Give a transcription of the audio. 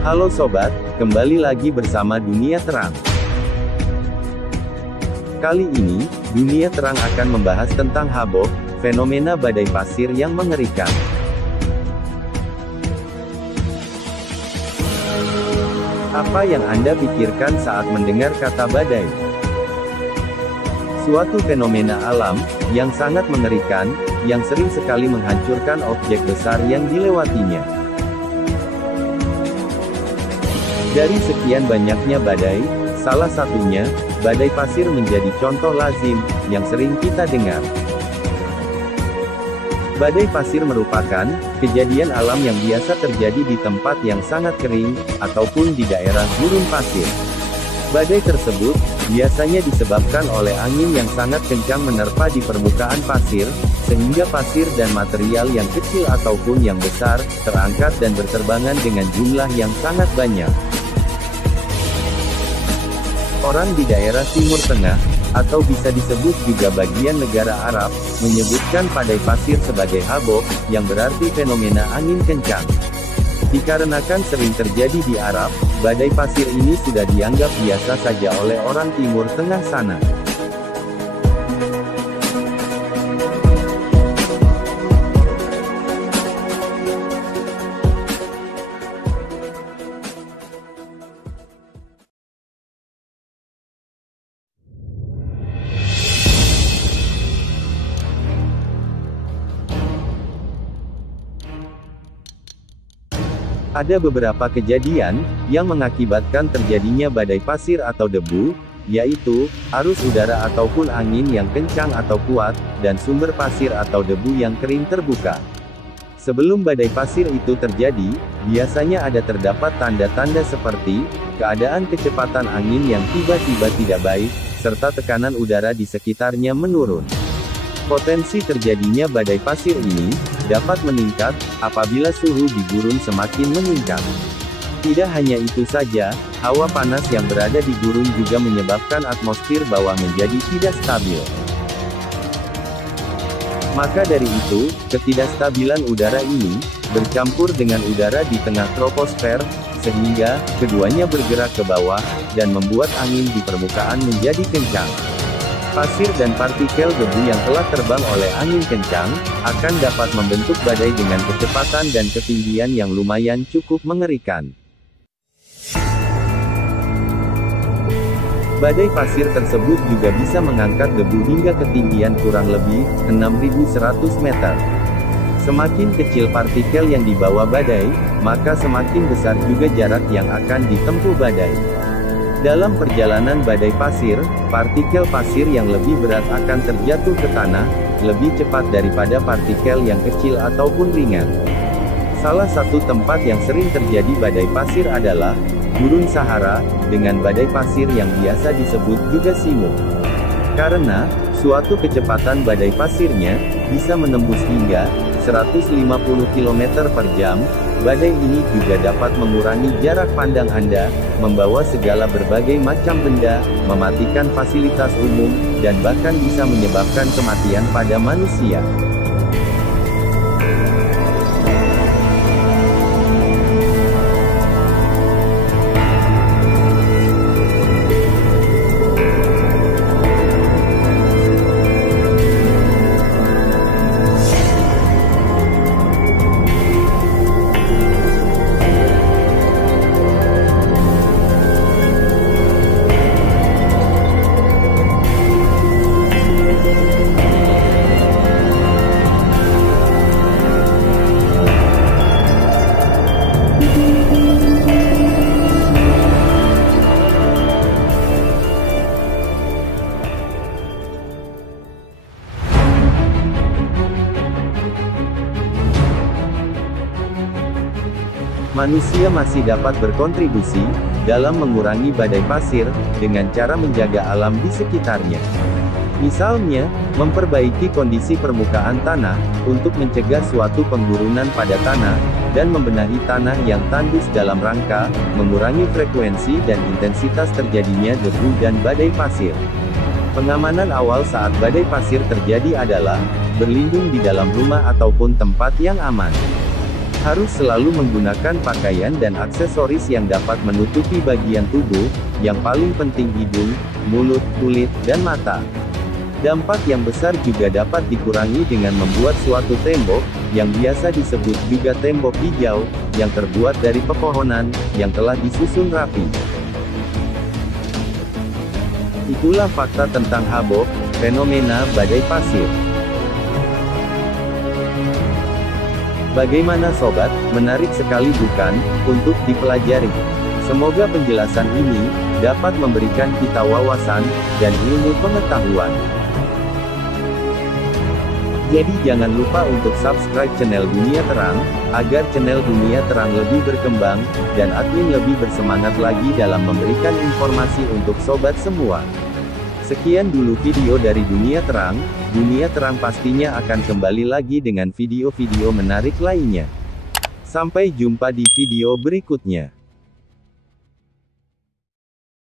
Halo sobat, kembali lagi bersama Dunia Terang. Kali ini, Dunia Terang akan membahas tentang habok, fenomena badai pasir yang mengerikan. Apa yang Anda pikirkan saat mendengar kata badai? Suatu fenomena alam yang sangat mengerikan, yang sering sekali menghancurkan objek besar yang dilewatinya. Dari sekian banyaknya badai, salah satunya, badai pasir menjadi contoh lazim, yang sering kita dengar. Badai pasir merupakan kejadian alam yang biasa terjadi di tempat yang sangat kering, ataupun di daerah gurun pasir. Badai tersebut biasanya disebabkan oleh angin yang sangat kencang menerpa di permukaan pasir, sehingga pasir dan material yang kecil ataupun yang besar terangkat dan berterbangan dengan jumlah yang sangat banyak. Orang di daerah Timur Tengah, atau bisa disebut juga bagian negara Arab, menyebutkan badai pasir sebagai habok, yang berarti fenomena angin kencang. Dikarenakan sering terjadi di Arab, badai pasir ini sudah dianggap biasa saja oleh orang Timur Tengah sana. Ada beberapa kejadian yang mengakibatkan terjadinya badai pasir atau debu, yaitu arus udara ataupun angin yang kencang atau kuat, dan sumber pasir atau debu yang kering terbuka. Sebelum badai pasir itu terjadi, biasanya ada terdapat tanda-tanda seperti keadaan kecepatan angin yang tiba-tiba tidak baik, serta tekanan udara di sekitarnya menurun. Potensi terjadinya badai pasir ini dapat meningkat apabila suhu di gurun semakin meningkat. Tidak hanya itu saja, hawa panas yang berada di gurun juga menyebabkan atmosfer bawah menjadi tidak stabil. Maka dari itu, ketidakstabilan udara ini bercampur dengan udara di tengah troposfer, sehingga keduanya bergerak ke bawah dan membuat angin di permukaan menjadi kencang. Pasir dan partikel debu yang telah terbang oleh angin kencang, akan dapat membentuk badai dengan kecepatan dan ketinggian yang lumayan cukup mengerikan. Badai pasir tersebut juga bisa mengangkat debu hingga ketinggian kurang lebih 6.100 meter. Semakin kecil partikel yang dibawa badai, maka semakin besar juga jarak yang akan ditempuh badai. Dalam perjalanan badai pasir, partikel pasir yang lebih berat akan terjatuh ke tanah, lebih cepat daripada partikel yang kecil ataupun ringan. Salah satu tempat yang sering terjadi badai pasir adalah Gurun Sahara, dengan badai pasir yang biasa disebut juga Simo. Karena suatu kecepatan badai pasirnya bisa menembus hingga 150 km per jam, badai ini juga dapat mengurangi jarak pandang Anda, membawa segala berbagai macam benda, mematikan fasilitas umum, dan bahkan bisa menyebabkan kematian pada manusia. Manusia masih dapat berkontribusi dalam mengurangi badai pasir dengan cara menjaga alam di sekitarnya. Misalnya, memperbaiki kondisi permukaan tanah untuk mencegah suatu penggurunan pada tanah dan membenahi tanah yang tandus dalam rangka mengurangi frekuensi dan intensitas terjadinya debu dan badai pasir. Pengamanan awal saat badai pasir terjadi adalah berlindung di dalam rumah ataupun tempat yang aman. Harus selalu menggunakan pakaian dan aksesoris yang dapat menutupi bagian tubuh, yang paling penting hidung, mulut, kulit, dan mata. Dampak yang besar juga dapat dikurangi dengan membuat suatu tembok, yang biasa disebut juga tembok hijau, yang terbuat dari pepohonan, yang telah disusun rapi. Itulah fakta tentang Habok, fenomena badai pasir. Bagaimana sobat, menarik sekali bukan, untuk dipelajari. Semoga penjelasan ini, dapat memberikan kita wawasan, dan ilmu pengetahuan. Jadi jangan lupa untuk subscribe channel Dunia Terang, agar channel Dunia Terang lebih berkembang, dan admin lebih bersemangat lagi dalam memberikan informasi untuk sobat semua. Sekian dulu video dari Dunia Terang. Dunia Terang pastinya akan kembali lagi dengan video-video menarik lainnya. Sampai jumpa di video berikutnya.